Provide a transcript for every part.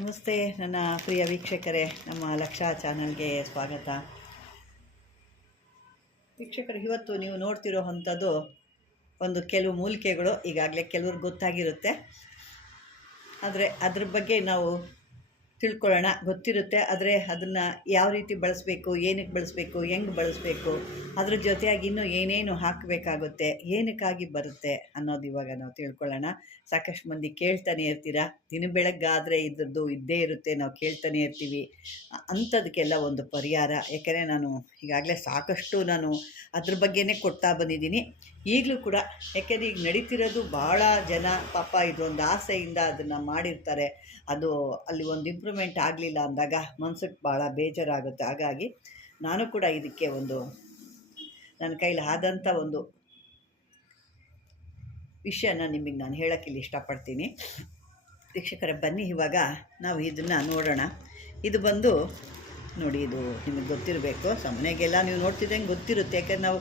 ನಮಸ್ತೆ, ನನ್ನ ಪ್ರಿಯ ವೀಕ್ಷಕರೇ. ನಮ್ಮ ಲಕ್ಷಾ ಚಾನಲ್ಗೆ ಸ್ವಾಗತ. ವೀಕ್ಷಕರು, ಇವತ್ತು ನೀವು ನೋಡ್ತಿರೋ ಅಂಥದ್ದು ಒಂದು ಕೆಲವು ಮೂಲಿಕೆಗಳು. ಈಗಾಗಲೇ ಕೆಲವ್ರಿಗೆ ಗೊತ್ತಾಗಿರುತ್ತೆ. ಆದರೆ ಅದ್ರ ಬಗ್ಗೆ ನಾವು ತಿಳ್ಕೊಳ್ಳೋಣ. ಗೊತ್ತಿರುತ್ತೆ. ಆದರೆ ಅದನ್ನು ಯಾವ ರೀತಿ ಬಳಸಬೇಕು, ಏನಕ್ಕೆ ಬಳಸಬೇಕು, ಹೆಂಗೆ ಬಳಸಬೇಕು, ಅದ್ರ ಜೊತೆಯಾಗಿ ಇನ್ನೂ ಏನೇನು ಹಾಕಬೇಕಾಗುತ್ತೆ, ಏನಕ್ಕಾಗಿ ಬರುತ್ತೆ ಅನ್ನೋದು ಇವಾಗ ನಾವು ತಿಳ್ಕೊಳ್ಳೋಣ. ಸಾಕಷ್ಟು ಮಂದಿ ಕೇಳ್ತಾನೆ ಇರ್ತೀರಾ? ದಿನ ಬೆಳಗ್ಗಾದರೆ ಇದ್ರದ್ದು ಇದ್ದೇ ಇರುತ್ತೆ. ನಾವು ಕೇಳ್ತಾನೆ ಇರ್ತೀವಿ. ಅಂಥದಕ್ಕೆಲ್ಲ ಒಂದು ಪರಿಹಾರ. ಯಾಕೆಂದರೆ ನಾನು ಈಗಾಗಲೇ ಸಾಕಷ್ಟು ನಾನು ಅದ್ರ ಬಗ್ಗೆನೇ ಕೊಡ್ತಾ ಬಂದಿದ್ದೀನಿ. ಈಗಲೂ ಕೂಡ ಯಾಕೆಂದರೆ ಈಗ ನಡೀತಿರೋದು ಭಾಳ ಜನ ಪಾಪ ಇದೊಂದು ಆಸೆಯಿಂದ ಅದನ್ನು ಮಾಡಿರ್ತಾರೆ. ಅದು ಅಲ್ಲಿ ಒಂದು ಇಂಪ್ರೂವ್ಮೆಂಟ್ ಆಗಲಿಲ್ಲ ಅಂದಾಗ ಮನ್ಸಿಗೆ ಭಾಳ ಬೇಜಾರಾಗುತ್ತೆ. ಹಾಗಾಗಿ ನಾನು ಕೂಡ ಇದಕ್ಕೆ ಒಂದು ನನ್ನ ಕೈಲಿ ಆದಂಥ ಒಂದು ವಿಷಯನ ನಿಮಗೆ ನಾನು ಹೇಳೋಕ್ಕೆ ಇಲ್ಲಿ ಇಷ್ಟಪಡ್ತೀನಿ. ವೀಕ್ಷಕರ, ಬನ್ನಿ ಇವಾಗ ನಾವು ಇದನ್ನು ನೋಡೋಣ. ಇದು ಬಂದು ನೋಡಿ, ಇದು ನಿಮಗೆ ಗೊತ್ತಿರಬೇಕು. ಸಮನೆಗೆಲ್ಲ ನೀವು ನೋಡ್ತಿದ್ದಂಗೆ ಗೊತ್ತಿರುತ್ತೆ. ಯಾಕಂದ್ರೆ ನಾವು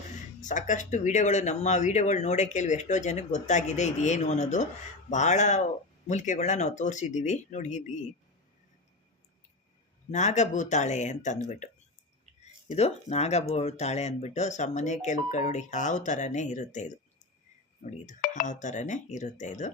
ಸಾಕಷ್ಟು ವೀಡಿಯೋಗಳು, ನಮ್ಮ ವೀಡಿಯೋಗಳು ನೋಡೋ ಎಷ್ಟೋ ಜನಕ್ಕೆ ಗೊತ್ತಾಗಿದೆ ಇದು ಏನು ಅನ್ನೋದು. ಭಾಳ ಮೂಲಿಕೆಗಳನ್ನ ನಾವು ತೋರಿಸಿದ್ದೀವಿ. ನೋಡಿ ಇದು ನಾಗಭೂತಾಳೆ ಅಂತ ಅಂದ್ಬಿಟ್ಟು. ಇದು ನಾಗಭೂತಾಳೆ ಅಂದ್ಬಿಟ್ಟು ಸಾಮಾನ್ಯ ಕೆಲವು ಕಡೆ ನೋಡಿ ಹಾವು ಥರನೇ ಇರುತ್ತೆ ಇದು. ನೋಡಿ, ಇದು ಯಾವ ಥರನೇ ಇರುತ್ತೆ ಇದು.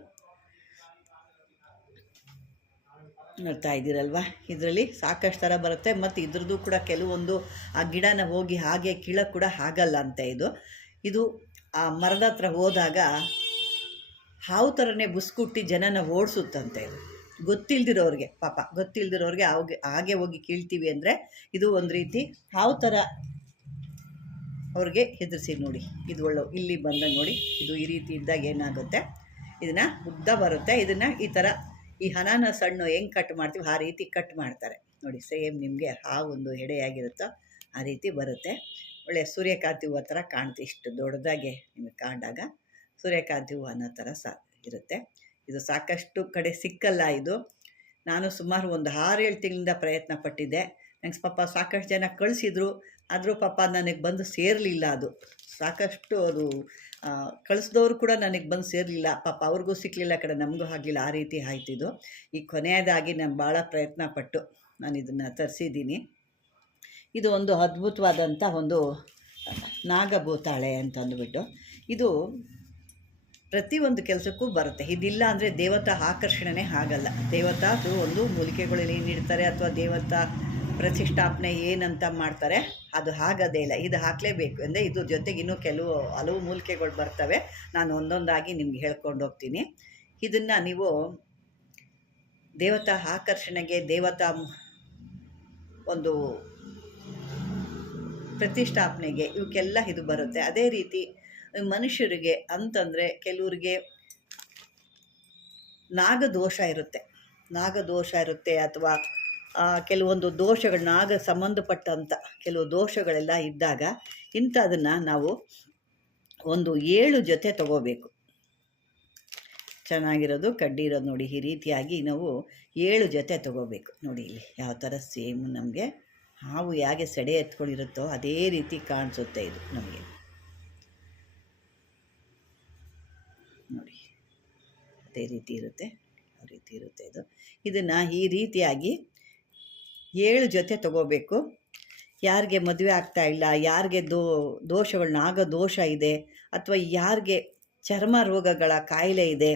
ನೋಡ್ತಾ ಇದ್ದೀರಲ್ವ? ಇದರಲ್ಲಿ ಸಾಕಷ್ಟು ಥರ ಬರುತ್ತೆ. ಮತ್ತು ಇದ್ರದ್ದು ಕೂಡ ಕೆಲವೊಂದು ಆ ಗಿಡನ ಹೋಗಿ ಹಾಗೆ ಕೀಳಕ್ಕೆ ಕೂಡ ಆಗಲ್ಲ ಅಂತ ಇದು. ಇದು ಆ ಮರದ ಹತ್ರ ಹೋದಾಗ ಹಾವು ಥರನೇ ಬುಸ್ಕುಟ್ಟಿ ಜನನ ಓಡಿಸುತ್ತಂತೆ ಇದು. ಗೊತ್ತಿಲ್ದಿರೋರಿಗೆ, ಪಾಪ ಗೊತ್ತಿಲ್ದಿರೋರಿಗೆ ಹಾಗೆ ಹಾಗೆ ಹೋಗಿ ಕೀಳ್ತೀವಿ ಅಂದರೆ ಇದು ಒಂದು ರೀತಿ ಹಾವು ಥರ ಅವ್ರಿಗೆ ಹೆದರಿಸಿ ನೋಡಿ. ಇದು ಒಳ್ಳೆ ಇಲ್ಲಿ ಬಂದ ನೋಡಿ. ಇದು ಈ ರೀತಿ ಇದ್ದಾಗ ಏನಾಗುತ್ತೆ? ಇದನ್ನು ಉದ್ದ ಬರುತ್ತೆ. ಇದನ್ನು ಈ ಥರ ಈ ಹನಾನ ಸಣ್ಣ ಹೆಂಗೆ ಕಟ್ ಮಾಡ್ತೀವಿ ಆ ರೀತಿ ಕಟ್ ಮಾಡ್ತಾರೆ. ನೋಡಿ ಸೇಮ್ ನಿಮಗೆ ಆ ಒಂದು ಎಡೆಯಾಗಿರುತ್ತೋ ಆ ರೀತಿ ಬರುತ್ತೆ. ಒಳ್ಳೆಯ ಸೂರ್ಯಕಾಂತಿ ಹೂವು ಥರ ಕಾಣ್ತೀವಿ ಇಷ್ಟು ದೊಡ್ಡದಾಗೆ ನಿಮಗೆ ಕಾಣಾಗ ಸೂರ್ಯಕಾಂತಿ ಹೂವು ಅನ್ನೋ ಥರ ಸಾ, ಇರುತ್ತೆ. ಇದು ಸಾಕಷ್ಟು ಕಡೆ ಸಿಕ್ಕಲ್ಲ ಇದು. ನಾನು ಸುಮಾರು ಒಂದು ಆರು ಏಳು ತಿಂಗಳಿಂದ ಪ್ರಯತ್ನ ಪಟ್ಟಿದ್ದೆ. ನಂಗೆ ಪಾಪ ಸಾಕಷ್ಟು ಜನ ಕಳಿಸಿದ್ರು. ಆದರೂ ಪಾಪ ನನಗೆ ಬಂದು ಸೇರಲಿಲ್ಲ ಅದು. ಸಾಕಷ್ಟು ಅದು ಕಳಿಸ್ದವ್ರು ಕೂಡ ನನಗೆ ಬಂದು ಸೇರಲಿಲ್ಲ. ಪಾಪ ಅವ್ರಿಗೂ ಸಿಕ್ಕಲಿಲ್ಲ ಕಡೆ, ನಮಗೂ ಆಗಲಿಲ್ಲ. ಆ ರೀತಿ ಆಯ್ತಿದ್ದು ಈ ಕೊನೆಯದಾಗಿ ನಾನು ಭಾಳ ಪ್ರಯತ್ನ ಪಟ್ಟು ನಾನು ಇದನ್ನು ತರಿಸಿದ್ದೀನಿ ಇದು ಒಂದು ಅದ್ಭುತವಾದಂಥ ಒಂದು ನಾಗಭೂತಾಳೆ ಅಂತಂದುಬಿಟ್ಟು. ಇದು ಪ್ರತಿಯೊಂದು ಕೆಲಸಕ್ಕೂ ಬರುತ್ತೆ. ಇದಿಲ್ಲ ಅಂದರೆ ದೇವತಾ ಆಕರ್ಷಣೆ ಆಗಲ್ಲ. ದೇವತಾದು ಒಂದು ಮೂಲಿಕೆಗಳಲ್ಲಿ ನೀಡ್ತಾರೆ ಅಥವಾ ದೇವತಾ ಪ್ರತಿಷ್ಠಾಪನೆ ಏನಂತ ಮಾಡ್ತಾರೆ, ಅದು ಆಗೋದೇ ಇಲ್ಲ ಇದು ಹಾಕಲೇಬೇಕು ಅಂದರೆ ಇದ್ರ ಜೊತೆಗೆ ಇನ್ನೂ ಕೆಲವು ಹಲವು ಮೂಲಿಕೆಗಳು ಬರ್ತವೆ. ನಾನು ಒಂದೊಂದಾಗಿ ನಿಮ್ಗೆ ಹೇಳ್ಕೊಂಡು ಹೋಗ್ತೀನಿ. ಇದನ್ನು ನೀವು ದೇವತಾ ಆಕರ್ಷಣೆಗೆ, ದೇವತಾ ಒಂದು ಪ್ರತಿಷ್ಠಾಪನೆಗೆ ಇವಕ್ಕೆಲ್ಲ ಇದು ಬರುತ್ತೆ. ಅದೇ ರೀತಿ ಮನುಷ್ಯರಿಗೆ ಅಂತಂದರೆ ಕೆಲವರಿಗೆ ನಾಗದೋಷ ಇರುತ್ತೆ. ನಾಗದೋಷ ಇರುತ್ತೆ ಅಥವಾ ಕೆಲವೊಂದು ದೋಷಗಳನ್ನ ಆಗ ಸಂಬಂಧಪಟ್ಟಂಥ ಕೆಲವು ದೋಷಗಳೆಲ್ಲ ಇದ್ದಾಗ ಇಂಥದನ್ನು ನಾವು ಒಂದು ಏಳು ಜೊತೆ ತಗೋಬೇಕು. ಚೆನ್ನಾಗಿರೋದು ಕಡ್ಡಿ ಇರೋದು ನೋಡಿ, ಈ ರೀತಿಯಾಗಿ ನಾವು ಏಳು ಜೊತೆ ತಗೋಬೇಕು. ನೋಡಿ ಇಲ್ಲಿ ಯಾವ ಥರ ಸೇಮ್ ನಮಗೆ, ಹಾವು ಹೇಗೆ ಸೆಡೆ ಎತ್ಕೊಂಡಿರುತ್ತೋ ಅದೇ ರೀತಿ ಕಾಣಿಸುತ್ತೆ ಇದು ನಮಗೆ. ನೋಡಿ, ಅದೇ ರೀತಿ ಇರುತ್ತೆ, ಆ ರೀತಿ ಇರುತ್ತೆ ಇದು. ಇದನ್ನು ಈ ರೀತಿಯಾಗಿ ಏಳು ಜೊತೆ ತಗೋಬೇಕು. ಯಾರಿಗೆ ಮದುವೆ ಆಗ್ತಾ ಇಲ್ಲ, ಯಾರಿಗೆ ದೋ, ದೋಷಗಳು, ನಾಗ ದೋಷ ಇದೆ, ಅಥವಾ ಯಾರಿಗೆ ಚರ್ಮ ರೋಗಗಳ ಕಾಯಿಲೆ ಇದೆ,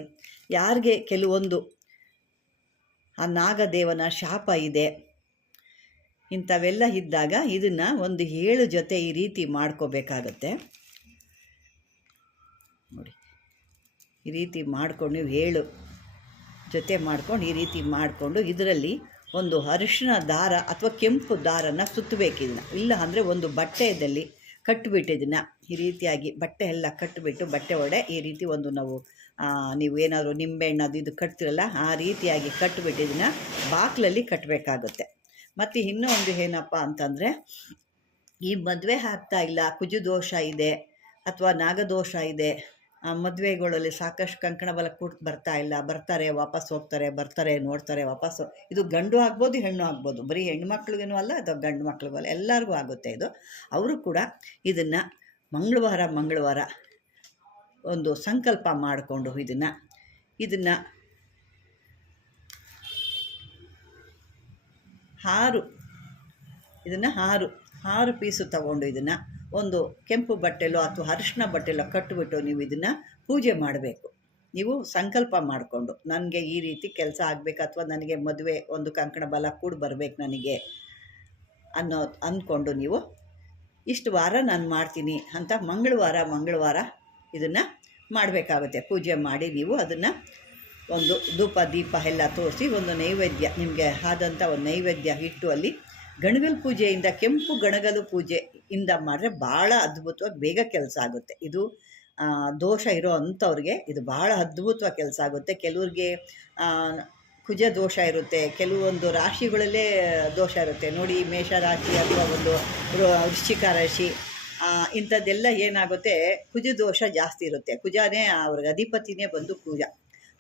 ಯಾರಿಗೆ ಕೆಲವೊಂದು ಆ ನಾಗದೇವನ ಶಾಪ ಇದೆ, ಇಂಥವೆಲ್ಲ ಇದ್ದಾಗ ಇದನ್ನು ಒಂದು ಏಳು ಜೊತೆ ಈ ರೀತಿ ಮಾಡ್ಕೋಬೇಕಾಗತ್ತೆ. ನೋಡಿ, ಈ ರೀತಿ ಮಾಡ್ಕೊಂಡು ಏಳು ಜೊತೆ ಮಾಡ್ಕೊಂಡು ಈ ರೀತಿ ಮಾಡಿಕೊಂಡು ಇದರಲ್ಲಿ ಒಂದು ಅರಿಶಿನ ದಾರ ಅಥವಾ ಕೆಂಪು ದಾರನ ಸುತ್ತಬೇಕು ಇದನ್ನ ಇಲ್ಲ ಅಂದರೆ ಒಂದು ಬಟ್ಟೆಯಲ್ಲಿ ಕಟ್ಟಿಬಿಟ್ಟು ಇದನ್ನು ಈ ರೀತಿಯಾಗಿ ಬಟ್ಟೆ ಎಲ್ಲ ಕಟ್ಟಿಬಿಟ್ಟು ಬಟ್ಟೆ ಒಡೆ ಈ ರೀತಿ ಒಂದು ನಾವು ನೀವು ಏನಾದರೂ ನಿಂಬೆಹಣ್ಣು ಅದು ಇದು ಕಟ್ತಿರಲ್ಲ, ಆ ರೀತಿಯಾಗಿ ಕಟ್ಟಿಬಿಟ್ಟು ಇದನ್ನು ಬಾಕ್ಲಲ್ಲಿ ಕಟ್ಟಬೇಕಾಗುತ್ತೆ ಮತ್ತು ಇನ್ನೂ ಒಂದು ಏನಪ್ಪ ಅಂತಂದರೆ, ಈ ಮದುವೆ ಆಗ್ತಾ ಇಲ್ಲ, ಕುಜು ದೋಷ ಇದೆ, ಅಥವಾ ನಾಗದೋಷ ಇದೆ ಮದುವೆಗಳಲ್ಲಿ ಸಾಕಷ್ಟು ಕಂಕಣ ಬಲ ಕೂಟ್ ಬರ್ತಾ ಇಲ್ಲ. ಬರ್ತಾರೆ, ವಾಪಸ್ ಹೋಗ್ತಾರೆ, ಬರ್ತಾರೆ, ನೋಡ್ತಾರೆ ವಾಪಸ್ಸು ಇದು ಗಂಡು ಆಗ್ಬೋದು, ಹೆಣ್ಣು ಆಗ್ಬೋದು. ಬರೀ ಹೆಣ್ಣು ಮಕ್ಳಿಗೂ ಅಲ್ಲ ಅಥವಾ ಗಂಡು ಮಕ್ಳಿಗೂ ಅಲ್ಲ. ಎಲ್ಲರಿಗೂ ಆಗುತ್ತೆ ಇದು. ಅವರು ಕೂಡ ಇದನ್ನು ಮಂಗಳವಾರ ಮಂಗಳವಾರ ಒಂದು ಸಂಕಲ್ಪ ಮಾಡಿಕೊಂಡು ಇದನ್ನು ಇದನ್ನು ಹಾರು ಇದನ್ನು ಹಾರು ಹಾರು ಪೀಸು ತಗೊಂಡು ಇದನ್ನು ಒಂದು ಕೆಂಪು ಬಟ್ಟೆಲೋ ಅಥವಾ ಅರಿಶಿನ ಬಟ್ಟೆಲೋ ಕಟ್ಟಿಬಿಟ್ಟು ನೀವು ಇದನ್ನು ಪೂಜೆ ಮಾಡಬೇಕು. ನೀವು ಸಂಕಲ್ಪ ಮಾಡಿಕೊಂಡು, ನನಗೆ ಈ ರೀತಿ ಕೆಲಸ ಆಗಬೇಕು ಅಥವಾ ನನಗೆ ಮದುವೆ ಒಂದು ಕಂಕಣ ಬಲ ಕೂಡ ಬರಬೇಕು ನನಗೆ ಅನ್ನೋ ಅಂದ್ಕೊಂಡು ನೀವು, ಇಷ್ಟು ವಾರ ನಾನು ಮಾಡ್ತೀನಿ ಅಂತ ಮಂಗಳವಾರ ಮಂಗಳವಾರ ಇದನ್ನು ಮಾಡಬೇಕಾಗುತ್ತೆ. ಪೂಜೆ ಮಾಡಿ ನೀವು ಅದನ್ನು ಒಂದು ಧೂಪ, ದೀಪ ಎಲ್ಲ ತೋರಿಸಿ ಒಂದು ನೈವೇದ್ಯ, ನಿಮಗೆ ಆದಂಥ ಒಂದು ನೈವೇದ್ಯ ಇಟ್ಟು ಅಲ್ಲಿ ಗಣಗಲ್ ಪೂಜೆಯಿಂದ ಕೆಂಪು ಗಣಗಲು ಪೂಜೆಯಿಂದ ಮಾಡಿದ್ರೆ ಭಾಳ ಅದ್ಭುತವಾಗಿ ಬೇಗ ಕೆಲಸ ಆಗುತ್ತೆ. ಇದು ದೋಷ ಇರೋ ಅಂಥವ್ರಿಗೆ ಇದು ಭಾಳ ಅದ್ಭುತವಾಗಿ ಕೆಲಸ ಆಗುತ್ತೆ. ಕೆಲವ್ರಿಗೆ ಕುಜ ದೋಷ ಇರುತ್ತೆ, ಕೆಲವೊಂದು ರಾಶಿಗಳಲ್ಲೇ ದೋಷ ಇರುತ್ತೆ. ನೋಡಿ ಮೇಷ ರಾಶಿ ಅಥವಾ ಒಂದು ವೃಶ್ಚಿಕ ರಾಶಿ ಇಂಥದ್ದೆಲ್ಲ ಏನಾಗುತ್ತೆ, ಕುಜ ದೋಷ ಜಾಸ್ತಿ ಇರುತ್ತೆ. ಕುಜನೇ ಅವ್ರಿಗೆ ಅಧಿಪತಿನೇ ಬಂದು ಕುಜ.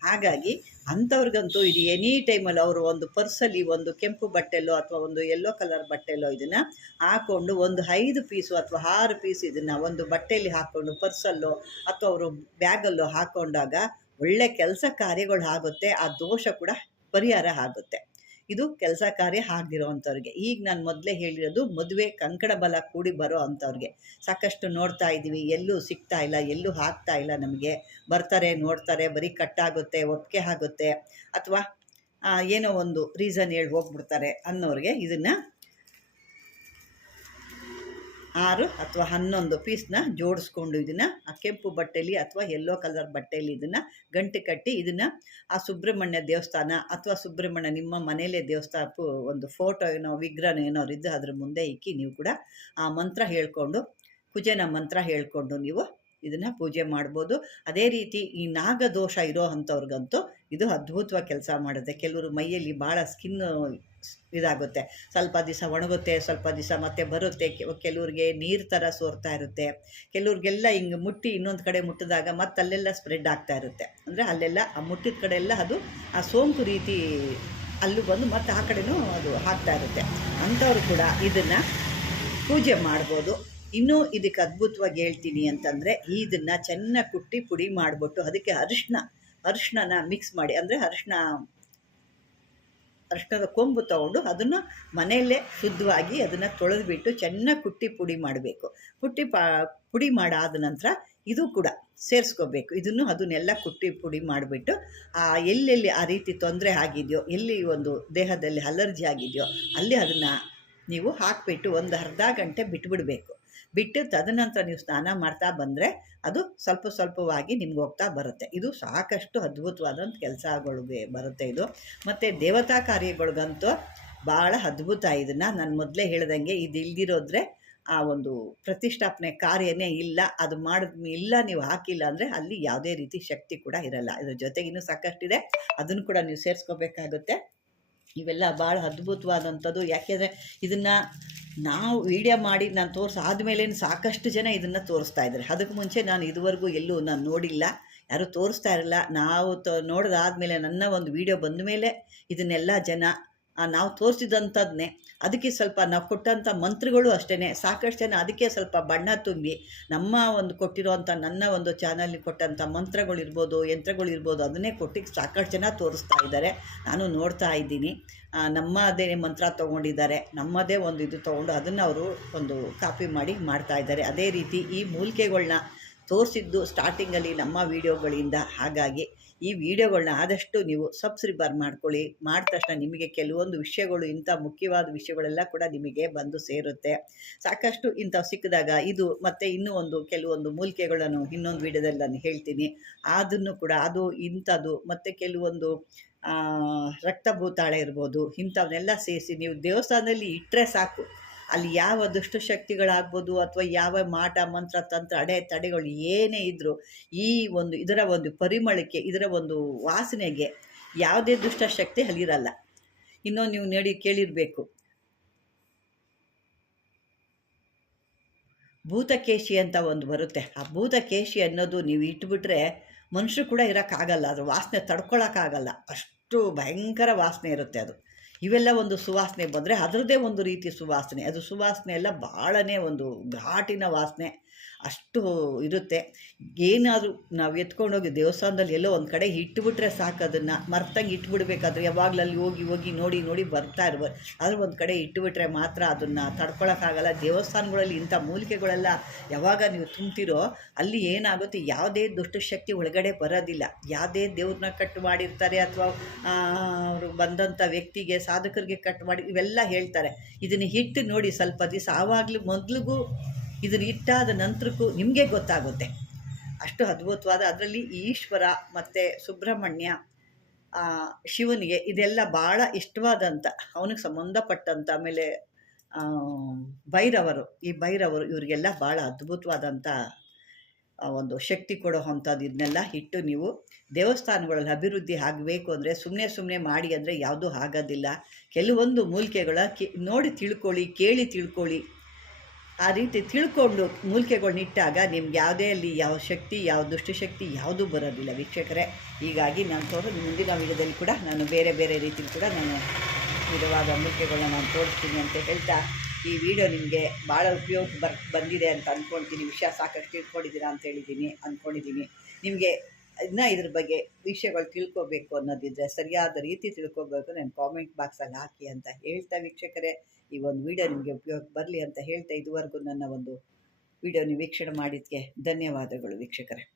ಹಾಗಾಗಿ ಅಂಥವ್ರಿಗಂತೂ ಇದು ಎನಿ ಟೈಮಲ್ಲಿ ಅವರು ಒಂದು ಪರ್ಸಲ್ಲಿ ಒಂದು ಕೆಂಪು ಬಟ್ಟೆಲ್ಲೋ ಅಥವಾ ಒಂದು ಯೆಲ್ಲೋ ಕಲರ್ ಬಟ್ಟೆಲ್ಲೋ ಇದನ್ನು ಹಾಕ್ಕೊಂಡು ಒಂದು ಐದು ಪೀಸು ಅಥವಾ ಆರು ಪೀಸ್ ಇದನ್ನು ಒಂದು ಬಟ್ಟೆಯಲ್ಲಿ ಹಾಕ್ಕೊಂಡು ಪರ್ಸಲ್ಲೋ ಅಥವಾ ಅವರು ಬ್ಯಾಗಲ್ಲೋ ಹಾಕ್ಕೊಂಡಾಗ ಒಳ್ಳೆ ಕೆಲಸ ಕಾರ್ಯಗಳು ಆಗುತ್ತೆ, ಆ ದೋಷ ಕೂಡ ಪರಿಹಾರ ಆಗುತ್ತೆ. ಇದು ಕೆಲಸ ಕಾರ್ಯ ಆಗದಿರೋವಂಥವ್ರಿಗೆ ಈಗ ನಾನು ಮೊದಲೇ ಹೇಳಿರೋದು ಮದುವೆ ಕಂಕಣ ಬಲ ಕೂಡಿ ಬರೋ ಅಂಥವ್ರಿಗೆ. ಸಾಕಷ್ಟು ನೋಡ್ತಾ ಇದ್ದೀವಿ, ಎಲ್ಲೂ ಸಿಗ್ತಾ ಇಲ್ಲ, ಎಲ್ಲೂ ಆಗ್ತಾ ಇಲ್ಲ ನಮಗೆ. ಬರ್ತಾರೆ, ನೋಡ್ತಾರೆ, ಬರೀ ಕಟ್ಟಾಗುತ್ತೆ, ಒಪ್ಪಿಗೆ ಆಗುತ್ತೆ. ಅಥವಾ ಏನೋ ಒಂದು ರೀಸನ್ ಹೇಳಿ ಹೋಗ್ಬಿಡ್ತಾರೆ ಅನ್ನೋರಿಗೆ ಇದನ್ನು ಆರು ಅಥವಾ ಹನ್ನೊಂದು ಪೀಸ್ನ ಜೋಡಿಸ್ಕೊಂಡು ಇದನ್ನು, ಆ ಕೆಂಪು ಬಟ್ಟೆಲಿ ಅಥವಾ ಯೆಲ್ಲೋ ಕಲರ್ ಬಟ್ಟೆಲಿ ಇದನ್ನು ಗಂಟೆ ಕಟ್ಟಿ ಇದನ್ನು ಆ ಸುಬ್ರಹ್ಮಣ್ಯ ದೇವಸ್ಥಾನ ಅಥವಾ ಸುಬ್ರಹ್ಮಣ್ಯ ನಿಮ್ಮ ಮನೆಯಲ್ಲೇ ದೇವಸ್ಥಾನ ಒಂದು ಫೋಟೋ ಏನೋ ವಿಗ್ರಹ ಏನೋ ಇದ್ದು ಅದ್ರ ಮುಂದೆ ಇಕ್ಕಿ ನೀವು ಕೂಡ ಆ ಮಂತ್ರ ಹೇಳ್ಕೊಂಡು ಕುಜನ ಮಂತ್ರ ಹೇಳ್ಕೊಂಡು ನೀವು ಇದನ್ನು ಪೂಜೆ ಮಾಡ್ಬೋದು. ಅದೇ ರೀತಿ ಈ ನಾಗದೋಷ ಇರೋ ಅಂಥವ್ರಿಗಂತೂ ಇದು ಅದ್ಭುತವಾಗಿ ಕೆಲಸ ಮಾಡುತ್ತೆ. ಕೆಲವರು ಮೈಯಲ್ಲಿ ಭಾಳ ಸ್ಕಿನ್ ಇದಾಗುತ್ತೆ. ಸ್ವಲ್ಪ ದಿವಸ ಒಣಗುತ್ತೆ, ಸ್ವಲ್ಪ ದಿವಸ ಮತ್ತೆ ಬರುತ್ತೆ. ಕೆಲವ್ರಿಗೆ ನೀರು ಥರ ಸೋರ್ತಾ ಇರುತ್ತೆ. ಕೆಲವ್ರಿಗೆಲ್ಲ ಹಿಂಗೆ ಮುಟ್ಟಿ ಇನ್ನೊಂದು ಕಡೆ ಮುಟ್ಟಿದಾಗ ಮತ್ತೆ ಅಲ್ಲೆಲ್ಲ ಸ್ಪ್ರೆಡ್ ಆಗ್ತಾ ಇರುತ್ತೆ. ಅಂದರೆ ಅಲ್ಲೆಲ್ಲ ಆ ಮುಟ್ಟಿದ ಕಡೆ ಎಲ್ಲ ಅದು ಆ ಸೋಂಕು ರೀತಿ ಅಲ್ಲೂ ಬಂದು ಮತ್ತೆ ಆ ಕಡೆನೂ ಅದು ಹಾಕ್ತಾ ಇರುತ್ತೆ. ಅಂಥವ್ರು ಕೂಡ ಇದನ್ನು ಪೂಜೆ ಮಾಡ್ಬೋದು. ಇನ್ನೂ ಇದಕ್ಕೆ ಅದ್ಭುತವಾಗಿ ಹೇಳ್ತೀನಿ ಅಂತಂದರೆ ಇದನ್ನು ಚೆನ್ನಾಗಿ ಕುಟ್ಟಿ ಪುಡಿ ಮಾಡಿಬಿಟ್ಟು ಅದಕ್ಕೆ ಅರಿಶಿನ ಅರಿಶಿನ ಮಿಕ್ಸ್ ಮಾಡಿ, ಅಂದರೆ ಅರಿಶಿನ ಅರಿಶಿಣದ ಕೊಂಬು ತಗೊಂಡು ಅದನ್ನು ಮನೆಯಲ್ಲೇ ಶುದ್ಧವಾಗಿ ಅದನ್ನು ತೊಳೆದ್ಬಿಟ್ಟು ಚೆನ್ನಾಗಿ ಕುಟ್ಟಿ ಪುಡಿ ಮಾಡಬೇಕು. ಕುಟ್ಟಿ ಪಾ, ಪುಡಿ ಮಾಡಾದ ನಂತರ ಇದು ಕೂಡ ಸೇರಿಸ್ಕೋಬೇಕು. ಇದನ್ನು ಅದನ್ನೆಲ್ಲ ಕುಟ್ಟಿ ಪುಡಿ ಮಾಡಿಬಿಟ್ಟು ಆ ಎಲ್ಲೆಲ್ಲಿ ಆ ರೀತಿ ತೊಂದರೆ ಆಗಿದೆಯೋ, ಎಲ್ಲಿ ಒಂದು ದೇಹದಲ್ಲಿ ಅಲರ್ಜಿ ಆಗಿದೆಯೋ, ಅಲ್ಲಿ ಅದನ್ನು ನೀವು ಹಾಕಿಬಿಟ್ಟು ಒಂದು ಅರ್ಧ ಗಂಟೆ ಬಿಟ್ಬಿಡಬೇಕು. ಬಿಟ್ಟು ತದನಂತರ ನೀವು ಸ್ನಾನ ಮಾಡ್ತಾ ಬಂದರೆ ಅದು ಸ್ವಲ್ಪ ಸ್ವಲ್ಪವಾಗಿ ನಿಮ್ಗೆ ಹೋಗ್ತಾ ಬರುತ್ತೆ. ಇದು ಸಾಕಷ್ಟು ಅದ್ಭುತವಾದಂಥ ಕೆಲಸಗಳಿಗೆ ಬರುತ್ತೆ ಇದು. ಮತ್ತು ದೇವತಾ ಕಾರ್ಯಗಳಿಗಂತೂ ಭಾಳ ಅದ್ಭುತ ಇದನ್ನು ನಾನು ಮೊದಲೇ ಹೇಳ್ದಂಗೆ ಇದು ಇಲ್ದಿರೋದ್ರೆ ಆ ಒಂದು ಪ್ರತಿಷ್ಠಾಪನೆ ಕಾರ್ಯನೇ ಇಲ್ಲ, ಅದು ಮಾಡಿದ ಇಲ್ಲ ನೀವು ಹಾಕಿಲ್ಲ ಅಂದರೆ ಅಲ್ಲಿ ಯಾವುದೇ ರೀತಿ ಶಕ್ತಿ ಕೂಡ ಇರಲ್ಲ. ಇದ್ರ ಜೊತೆಗೆ ಇನ್ನೂ ಸಾಕಷ್ಟಿದೆ. ಅದನ್ನು ಕೂಡ ನೀವು ಸೇರಿಸ್ಕೋಬೇಕಾಗುತ್ತೆ. ಇವೆಲ್ಲ ಭಾಳ ಅದ್ಭುತವಾದಂಥದ್ದು. ಯಾಕೆಂದರೆ ಇದನ್ನು ನಾವು ವೀಡಿಯೋ ಮಾಡಿ ನಾನು ತೋರಿಸ ಆದಮೇಲೆ ಸಾಕಷ್ಟು ಜನ ಇದನ್ನು ತೋರಿಸ್ತಾ ಇದ್ದಾರೆ. ಅದಕ್ಕೆ ಮುಂಚೆ ನಾನು ಇದುವರೆಗೂ ಎಲ್ಲೂ ನಾನು ನೋಡಿಲ್ಲ. ಯಾರೂ ತೋರಿಸ್ತಾ ಇರಲ್ಲ. ನಾವು ತ, ನೋಡಿದಾದ್ಮೇಲೆ ನನ್ನ ಒಂದು ವಿಡಿಯೋ ಬಂದ ಮೇಲೆ ಇದನ್ನೆಲ್ಲ ಜನ ನಾವು ತೋರಿಸಿದಂಥದ್ದನ್ನೇ ಅದಕ್ಕೆ ಸ್ವಲ್ಪ ನಾವು ಕೊಟ್ಟಂಥ ಮಂತ್ರಗಳು ಅಷ್ಟೇ ಸಾಕಷ್ಟು ಜನ ಅದಕ್ಕೆ ಸ್ವಲ್ಪ ಬಣ್ಣ ತುಂಬಿ, ನಮ್ಮ ಒಂದು ಕೊಟ್ಟಿರುವಂಥ ನನ್ನ ಒಂದು ಚಾನಲ್ಲಿ ಕೊಟ್ಟಂಥ ಮಂತ್ರಗಳಿರ್ಬೋದು, ಯಂತ್ರಗಳಿರ್ಬೋದು, ಅದನ್ನೇ ಕೊಟ್ಟಿಗೆ ಸಾಕಷ್ಟು ಜನ ತೋರಿಸ್ತಾ ಇದ್ದಾರೆ. ನಾನು ನೋಡ್ತಾ ಇದ್ದೀನಿ. ನಮ್ಮದೇ ಮಂತ್ರ ತೊಗೊಂಡಿದ್ದಾರೆ. ನಮ್ಮದೇ ಒಂದು ಇದು ತೊಗೊಂಡು ಅದನ್ನು ಅವರು ಒಂದು ಕಾಪಿ ಮಾಡಿ ಮಾಡ್ತಾ ಇದ್ದಾರೆ. ಅದೇ ರೀತಿ ಈ ಮೂಲಿಕೆಗಳ್ನ ತೋರಿಸಿದ್ದು ಸ್ಟಾರ್ಟಿಂಗಲ್ಲಿ ನಮ್ಮ ವೀಡಿಯೋಗಳಿಂದ ಹಾಗಾಗಿ ಈ ವಿಡಿಯೋಗಳನ್ನ ಆದಷ್ಟು ನೀವು ಸಬ್ಸ್ಕ್ರಿಬರ್ ಮಾಡ್ಕೊಳ್ಳಿ. ಮಾಡಿದ ತಕ್ಷಣ ನಿಮಗೆ ಕೆಲವೊಂದು ವಿಷಯಗಳು, ಇಂಥ ಮುಖ್ಯವಾದ ವಿಷಯಗಳೆಲ್ಲ ಕೂಡ ನಿಮಗೆ ಬಂದು ಸೇರುತ್ತೆ. ಸಾಕಷ್ಟು ಇಂಥವು ಸಿಕ್ಕಿದಾಗ ಇದು ಮತ್ತು ಇನ್ನೂ ಒಂದು ಕೆಲವೊಂದು ಮೂಲಿಕೆಗಳನ್ನು ಇನ್ನೊಂದು ವಿಡಿಯೋದಲ್ಲಿ ನಾನು ಹೇಳ್ತೀನಿ. ಅದನ್ನು ಕೂಡ, ಅದು ಇಂಥದ್ದು ಮತ್ತು ಕೆಲವೊಂದು ರಕ್ತಭೂತಾಳೆ ಇರ್ಬೋದು, ಇಂಥವನ್ನೆಲ್ಲ ಸೇರಿಸಿ ನೀವು ದೇವಸ್ಥಾನದಲ್ಲಿ ಇಟ್ಟರೆ ಸಾಕು. ಅಲ್ಲಿ ಯಾವ ದುಷ್ಟಶಕ್ತಿಗಳಾಗ್ಬೋದು ಅಥವಾ ಯಾವ ಮಾಟ, ಮಂತ್ರ, ತಂತ್ರ, ಅಡೆ, ತಡೆಗಳು ಏನೇ ಇದ್ದರೂ ಈ ಒಂದು ಇದರ ಒಂದು ಪರಿಮಳಕ್ಕೆ, ಇದರ ಒಂದು ವಾಸನೆಗೆ ಯಾವುದೇ ದುಷ್ಟಶಕ್ತಿ ಅಲ್ಲಿರಲ್ಲ. ಇನ್ನೂ ನೀವು ನೋಡಿ ಕೇಳಿರಬೇಕು. ಭೂತಕೇಶಿ ಅಂತ ಒಂದು ಬರುತ್ತೆ. ಆ ಭೂತಕೇಶಿ ಅನ್ನೋದು ನೀವು ಇಟ್ಬಿಟ್ರೆ ಮನುಷ್ಯರು ಕೂಡ ಇರೋಕ್ಕಾಗಲ್ಲ ಅದರ ವಾಸನೆ ತಡ್ಕೊಳಕ್ಕಾಗಲ್ಲ. ಅಷ್ಟು ಭಯಂಕರ ವಾಸನೆ ಇರುತ್ತೆ ಅದು. ಇವೆಲ್ಲ ಒಂದು ಸುವಾಸನೆ ಬಂದರೆ ಅದರದ್ದೇ ಒಂದು ರೀತಿ ಸುವಾಸನೆ. ಅದು ಸುವಾಸನೆ ಎಲ್ಲ ಭಾಳನೇ ಒಂದು ಘಾಟಿನ ವಾಸನೆ. ಅಷ್ಟು ಇರುತ್ತೆ. ಏನಾದರೂ ನಾವು ಎತ್ಕೊಂಡೋಗಿ ದೇವಸ್ಥಾನದಲ್ಲಿ ಎಲ್ಲೋ ಒಂದು ಕಡೆ ಇಟ್ಬಿಟ್ರೆ ಸಾಕು ಅದನ್ನು. ಮರ್ತಂಗೆ ಇಟ್ಬಿಡ್ಬೇಕಾದ್ರೆ ಯಾವಾಗಲೂ ಅಲ್ಲಿ ಹೋಗಿ ಹೋಗಿ ನೋಡಿ ನೋಡಿ ಬರ್ತಾ ಇರ್ಬೋದು. ಆದರೆ ಒಂದು ಕಡೆ ಇಟ್ಬಿಟ್ರೆ ಮಾತ್ರ ಅದನ್ನು ತಡ್ಕೊಳಕ್ಕಾಗಲ್ಲ. ದೇವಸ್ಥಾನಗಳಲ್ಲಿ ಇಂಥ ಮೂಲಿಕೆಗಳೆಲ್ಲ ಯಾವಾಗ ನೀವು ತುಂಬ್ತಿರೋ ಅಲ್ಲಿ ಏನಾಗುತ್ತೆ ಯಾವುದೇ ದುಷ್ಟಶಕ್ತಿ ಒಳಗಡೆ ಬರೋದಿಲ್ಲ. ಯಾವುದೇ ದೇವ್ರನ್ನ ಕಟ್ ಮಾಡಿರ್ತಾರೆ ಅಥವಾ ಅವರು ಬಂದಂಥ ವ್ಯಕ್ತಿಗೆ ಸಾಧಕರಿಗೆ ಕಟ್ ಮಾಡಿ ಇವೆಲ್ಲ ಹೇಳ್ತಾರೆ. ಇದನ್ನು ಹಿಟ್ಟು ನೋಡಿ ಸ್ವಲ್ಪ ದಿವಸ ಆವಾಗಲೂ ಮೊದಲಿಗೂ ಇದನ್ನು ಇಟ್ಟಾದ ನಂತರಕ್ಕೂ ನಿಮಗೆ ಗೊತ್ತಾಗುತ್ತೆ. ಅಷ್ಟು ಅದ್ಭುತವಾದ ಅದರಲ್ಲಿ ಈಶ್ವರ ಮತ್ತು ಸುಬ್ರಹ್ಮಣ್ಯ ಶಿವನಿಗೆ ಇದೆಲ್ಲ ಭಾಳ ಇಷ್ಟವಾದಂಥ ಅವನಿಗೆ ಸಂಬಂಧಪಟ್ಟಂಥ ಆಮೇಲೆ ಭೈರವರು, ಈ ಭೈರವರು ಇವರಿಗೆಲ್ಲ ಭಾಳ ಅದ್ಭುತವಾದಂಥ ಒಂದು ಶಕ್ತಿ ಕೊಡೋ ಅಂಥದ್ದು ಇದನ್ನೆಲ್ಲ ಇಟ್ಟು ನೀವು ದೇವಸ್ಥಾನಗಳಲ್ಲಿ ಅಭಿವೃದ್ಧಿ ಆಗಬೇಕು ಅಂದರೆ ಸುಮ್ಮನೆ ಸುಮ್ಮನೆ ಮಾಡಿ ಅಂದರೆ ಯಾವುದೂ ಆಗೋದಿಲ್ಲ. ಕೆಲವೊಂದು ಮೂಲಿಕೆಗಳ ನೋಡಿ ತಿಳ್ಕೊಳ್ಳಿ, ಕೇಳಿ ತಿಳ್ಕೊಳ್ಳಿ. ಆ ರೀತಿ ತಿಳ್ಕೊಂಡು ಮೂಲಿಕೆಗಳನ್ನಿಟ್ಟಾಗ ನಿಮ್ಗೆ ಯಾವುದೇ ಅಲ್ಲಿ ಯಾವ ಶಕ್ತಿ, ಯಾವ ದುಷ್ಟಶಕ್ತಿ ಯಾವುದೂ ಬರೋದಿಲ್ಲ ವೀಕ್ಷಕರೇ. ಹೀಗಾಗಿ ನಾನು ತೋರು ಮುಂದಿನ ವಿಡಿಯೋದಲ್ಲಿ ಕೂಡ ನಾನು ಬೇರೆ ಬೇರೆ ರೀತಿಯಲ್ಲಿ ಕೂಡ ನಾನು ವಿಧವಾದ ಮೂಲಿಕೆಗಳನ್ನ ನಾನು ತೋರಿಸ್ತೀನಿ ಅಂತ ಹೇಳ್ತಾ ಈ ವಿಡಿಯೋ ನಿಮಗೆ ಭಾಳ ಉಪಯೋಗ ಬರ್, ಬಂದಿದೆ ಅಂತ ಅಂದ್ಕೊಳ್ತೀನಿ ವಿಷಯ ಸಾಕಷ್ಟು ತಿಳ್ಕೊಂಡಿದ್ದೀರಾ ಅಂತ ಹೇಳಿದ್ದೀನಿ ಅಂದ್ಕೊಂಡಿದ್ದೀನಿ ನಿಮಗೆ ಇನ್ನೂ ಇದ್ರ ಬಗ್ಗೆ ವಿಷಯಗಳು ತಿಳ್ಕೊಬೇಕು ಅನ್ನೋದಿದ್ರೆ ಸರಿಯಾದ ರೀತಿ ತಿಳ್ಕೊಬೇಕು. ನಾನು ಕಾಮೆಂಟ್ ಬಾಕ್ಸಲ್ಲಿ ಹಾಕಿ ಅಂತ ಹೇಳ್ತಾ ವೀಕ್ಷಕರೇ. ಈ ಒಂದು ವಿಡಿಯೋ ನಿಮಗೆ ಉಪಯೋಗ ಬರಲಿ ಅಂತ ಹೇಳ್ತಾ ಇದುವರೆಗೂ ನನ್ನ ಒಂದು ವಿಡಿಯೋ ನೀವು ವೀಕ್ಷಣೆ ಮಾಡಿದ್ದಕ್ಕೆ ಧನ್ಯವಾದಗಳು ವೀಕ್ಷಕರೇ.